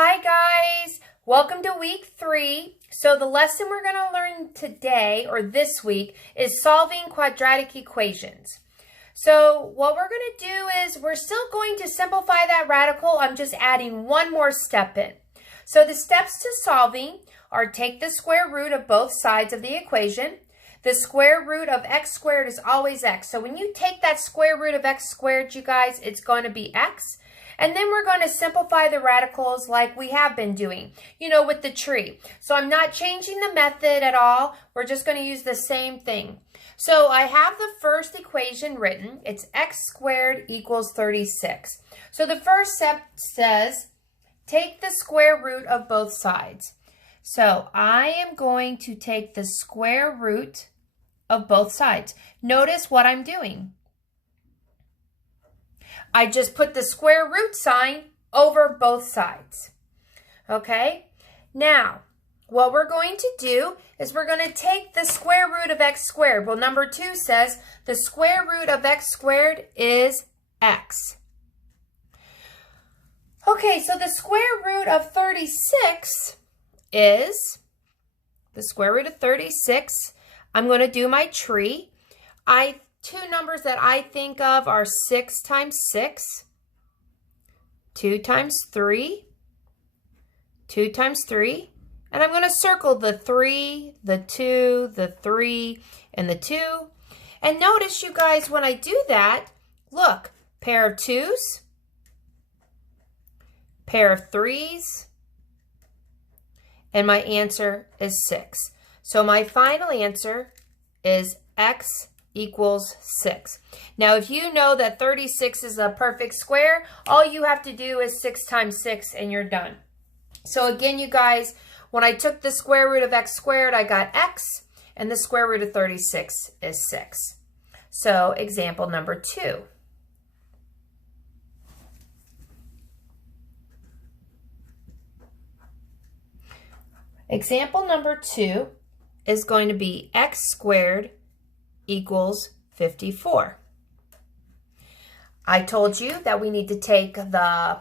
Hi guys, welcome to week 3. So the lesson we're going to learn today or this week is solving quadratic equations. So what we're going to do is we're still going to simplify that radical. I'm just adding one more step in. So the steps to solving are take the square root of both sides of the equation. The square root of x squared is always x. So when you take that square root of x squared, you guys, it's going to be x. And then we're going to simplify the radicals like we have been doing, with the tree. So I'm not changing the method at all. We're just going to use the same thing. So I have the first equation written. It's x squared equals 36. So the first step says, take the square root of both sides. So I am going to take the square root of both sides. Notice what I'm doing. I just put the square root sign over both sides. Okay? Now, what we're going to do is we're going to take the square root of x squared. Well, number 2 says the square root of x squared is x. Okay, so the square root of 36 is the square root of 36. I'm going to do my tree. Two numbers that I think of are 6 times 6, 2 times 3, 2 times 3, and I'm going to circle the 3, the 2, the 3, and the 2. And notice, you guys, when I do that, look, pair of 2's, pair of 3's, and my answer is 6. So my final answer is x equals 6. Now, if you know that 36 is a perfect square, all you have to do is 6 times 6 and you're done. So again, you guys, when I took the square root of x squared, I got x, and the square root of 36 is 6. So example number 2. Example number 2 is going to be x squared equals 54. I told you that we need to take the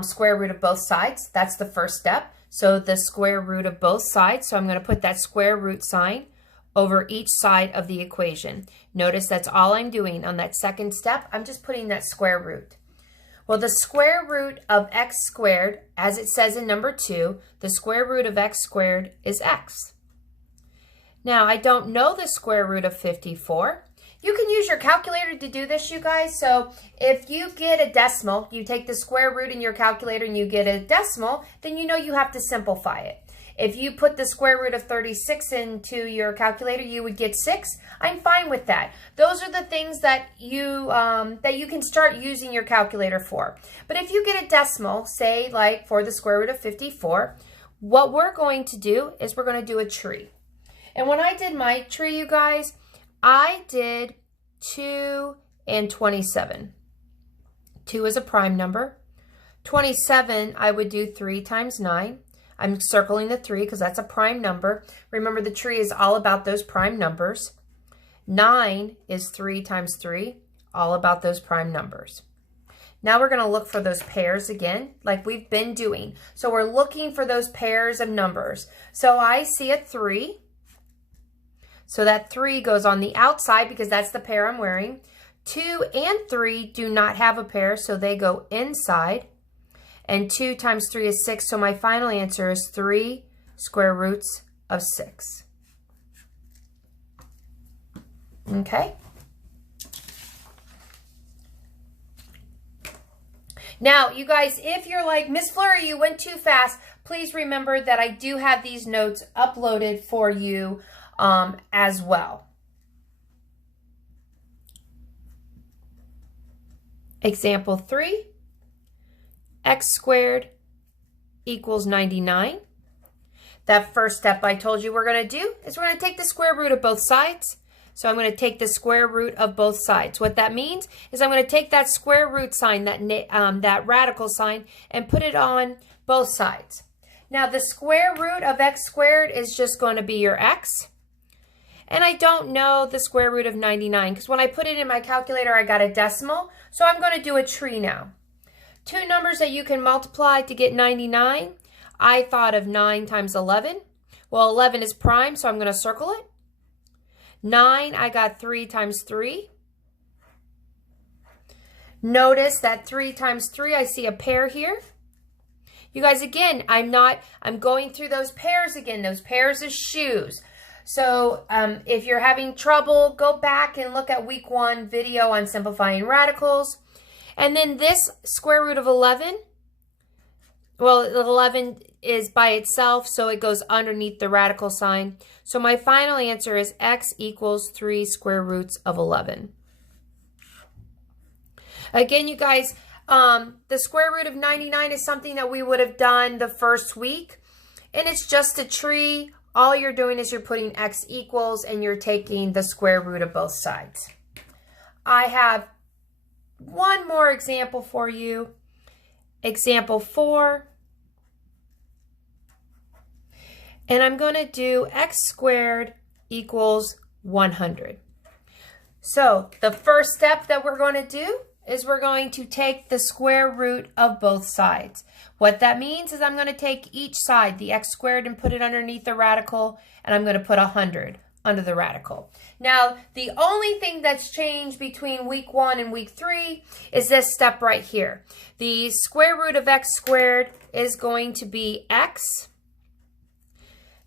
square root of both sides. That's the first step. So the square root of both sides. So I'm going to put that square root sign over each side of the equation. Notice that's all I'm doing on that second step. I'm just putting that square root. Well, the square root of x squared, as it says in number 2, the square root of x squared is x. Now, I don't know the square root of 54. You can use your calculator to do this, you guys. So if you get a decimal, you take the square root in your calculator and you get a decimal, then you know you have to simplify it. If you put the square root of 36 into your calculator, you would get 6. I'm fine with that. Those are the things that you can start using your calculator for. But if you get a decimal, say like for the square root of 54, what we're going to do is we're going to do a tree. And when I did my tree, you guys, I did 2 and 27. 2 is a prime number. 27, I would do 3 times 9. I'm circling the 3 because that's a prime number. Remember, the tree is all about those prime numbers. 9 is 3 times 3, all about those prime numbers. Now we're going to look for those pairs again, like we've been doing. So we're looking for those pairs of numbers. So I see a 3. So that 3 goes on the outside because that's the pair I'm wearing. 2 and 3 do not have a pair, so they go inside. And 2 times 3 is 6, so my final answer is 3 square roots of 6. Okay? Now, you guys, if you're like, Miss Fleury, you went too fast, please remember that I do have these notes uploaded for you as well. Example 3, x squared equals 99. That first step I told you we're going to do is we're going to take the square root of both sides. So I'm going to take the square root of both sides. What that means is I'm going to take that square root sign, that radical sign, and put it on both sides. Now the square root of x squared is just going to be your x. And I don't know the square root of 99 because when I put it in my calculator, I got a decimal. So I'm going to do a tree now. Two numbers that you can multiply to get 99. I thought of 9 times 11. Well, 11 is prime, so I'm going to circle it. 9, I got 3 times 3. Notice that 3 times 3, I see a pair here. You guys, again, I'm going through those pairs again, those pairs of shoes. So if you're having trouble, go back and look at week 1 video on simplifying radicals. And then this square root of 11, well, 11 is by itself, so it goes underneath the radical sign. So my final answer is x equals 3 square roots of 11. Again, you guys, the square root of 99 is something that we would have done the first week. And it's just a tree. All you're doing is you're putting x equals and you're taking the square root of both sides. I have one more example for you. Example 4. And I'm going to do x squared equals 100. So the first step that we're going to do is we're going to take the square root of both sides. What that means is I'm going to take each side, the x squared, and put it underneath the radical, and I'm going to put 100 under the radical. Now, the only thing that's changed between week 1 and week 3 is this step right here. The square root of x squared is going to be x.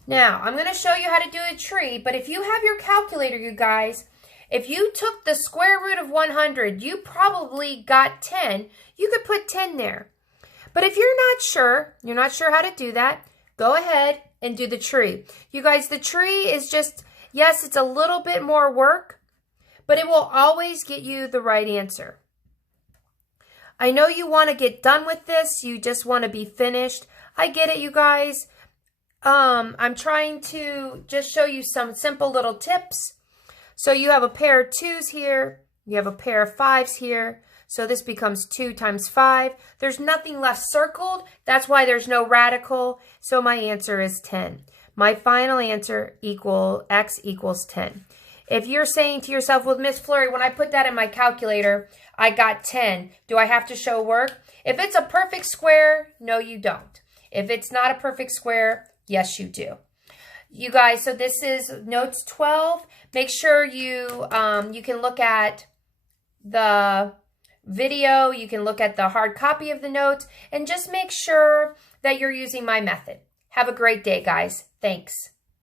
Now, I'm going to show you how to do a tree, but if you have your calculator, you guys, if you took the square root of 100, you probably got 10. You could put 10 there. But if you're not sure how to do that, go ahead and do the tree. You guys, the tree is just, yes, it's a little bit more work, but it will always get you the right answer. I know you want to get done with this. You just want to be finished. I get it, you guys. I'm trying to just show you some simple little tips. So you have a pair of 2's here. You have a pair of 5's here. So this becomes 2 times 5. There's nothing left circled. That's why there's no radical. So my answer is 10. My final answer x equals 10. If you're saying to yourself, well, Miss Fleury, when I put that in my calculator, I got 10. Do I have to show work? If it's a perfect square, no, you don't. If it's not a perfect square, yes, you do. You guys, so this is notes 12. Make sure you can look at the video. You can look at the hard copy of the notes and just make sure that you're using my method. Have a great day, guys. Thanks.